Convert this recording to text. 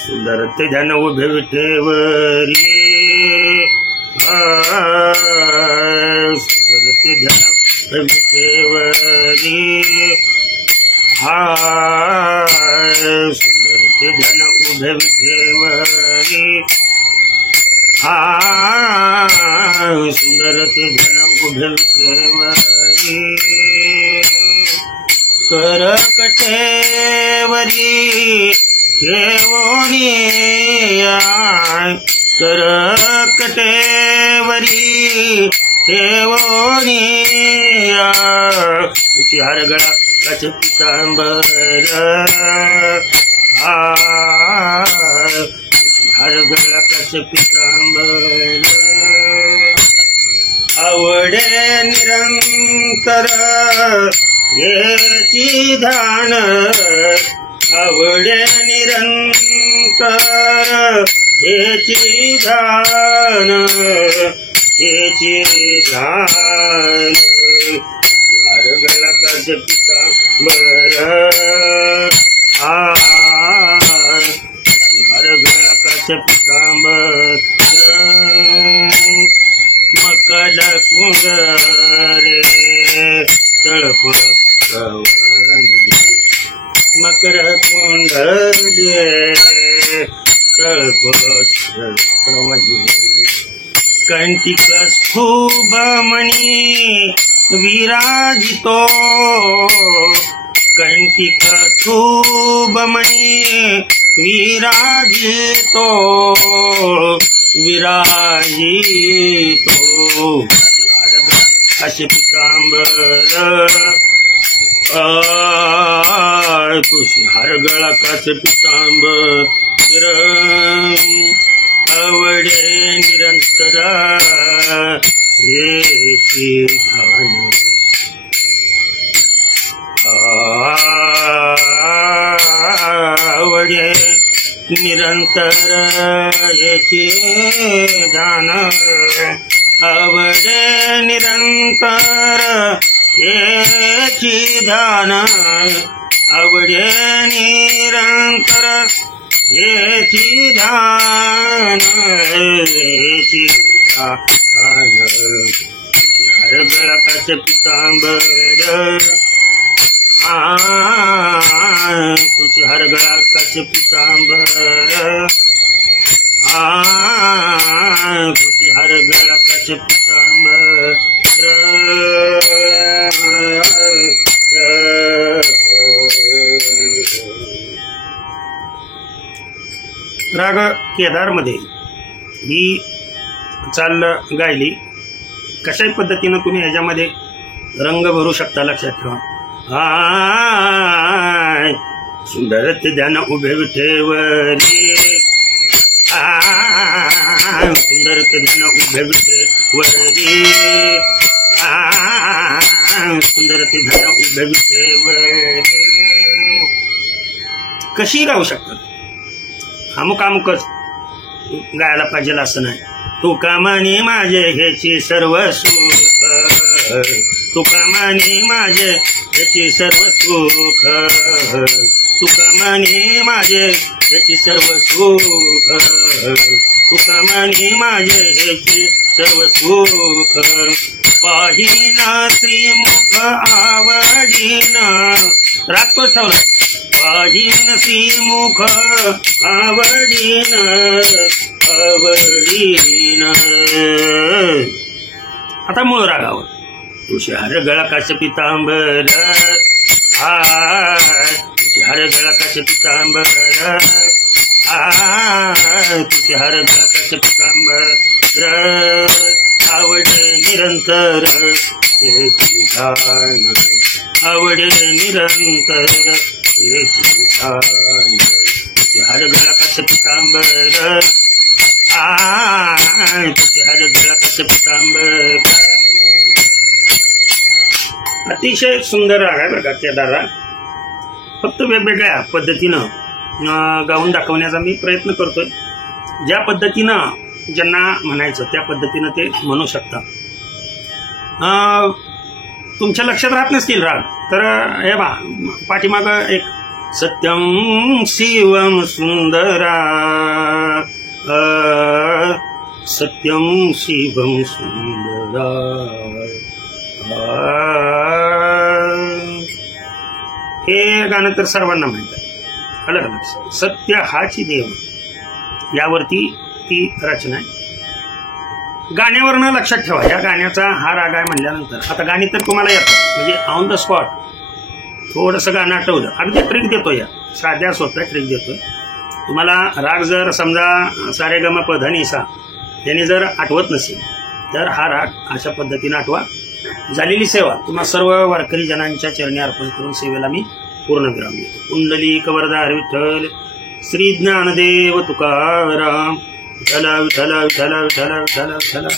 सुंदर ते ध्यान उभे विठेवरी सुंदर ते ध्यान उभे विठेवरी सुंदर ते ध्यान उभे विठेवरी सुंदर ते ध्यान उभे विठेवरी करकटेवरी ठेवोनी करकटेवरी ठेवोनी तुझी हरगळा कच पितांबर हरगळा कच पितांबर आवडे निरंतर येची ध्यान आवडे निरंतर हेची ध्यान हेची ध्यान हरगळा कच पितांबर हरगळा कच पितांबर मकल कुंडरे तळप मकर कुंडले तळप कंटिक स्तूभमणी विराजितो कंटिक स्तूभमणी विराजितो विराजितो असे पितांबर तुझी हरगळा काचे पितांबर आवडे निरंतर हेची ध्यान आवडे निरंतर हेची ध्यान आवडे निरंतर हेची ध्यान आवडे निरंतर हेची ध्यान हेची ध्यान हरगळा कच पितांबर तुझी हरगळा कच पितांबर तुझी हरगळा कच पितांबर राग केदार मध्ये ही चाल गायली. कशाही पद्धतीनं तुम्ही ह्याच्यामध्ये रंग भरू शकता, लक्षात ठेवा. सुंदर ते ध्यान उभे विठेवरी सुंदर ते ध्यान उभे विठेवरी सुंदर ते ध्यान उभे विठेवरी. कशी गाऊ शकतात, अमुकच गायला पाहिजे असं नाही. तुका म्हणे माझे ह्याची सर्व सुख तुका म्हणे माझे ह्याची सर्व सुख तुका म्हणे माझे ह्याची सर्व सुख तुका म्हणे माझे ह्याची सर्व सुख पाहिना श्रीमुख आवडीन राखतो ठेवला पाहिन श्रीमुख आवडीन आवडीन. आता मूळ रागावर तुझी हरगळा काच पितांबर तुझी हरगळा काच पितांबर तुझी हरगळा काच पितांबर आवडे निरंतर हेची ध्यान आवडे निरंतर हेची ध्यान तुझी हरगळा काच पितांबर तुझी हरगळा काच पितांबर. अतिशय सुंदर राग आहे बरं का केदार राग. फक्त वेगवेगळ्या पद्धतीनं गाऊन दाखवण्याचा मी प्रयत्न करतोय. ज्या पद्धतीनं ज्यांना म्हणायचं त्या पद्धतीनं ते म्हणू शकतात. तुमच्या लक्षात राहत नसतील राग तर हे बा पाठीमाग एक सत्यम शिवम सुंदरा सत्यम शिवम सुंदरा हे गाणं तर सर्वांना माहित आहे. अलग अलग सत्य हाची देव यावरती ती रचना आहे. गाण्यावरनं लक्षात ठेवा या गाण्याचा हा राग आहे म्हणल्यानंतर आता गाणी तर तुम्हाला येतात म्हणजे ऑन द स्पॉट थोडंसं गाणं आठवलं अगदी ट्रिक देतो. या साध्या सोप्या ट्रिक देतोय तुम्हाला. राग जर समजा सारे ग म प ध नि सा याने जर आठवत नसेल तर हा राग अशा पद्धतीनं आठवा. झालेली सेवा तुम्हा सर्व वारकरी जनांच्या चरणी अर्पण करून सेवेला मी पूर्ण विराम देतो. पुंडलिक वरदार विठ्ठल श्री ज्ञानदेव तुकाराम विठ्ठल विठ्ठल विठ्ठल विठ्ठल विठ्ठल विठ्ठल.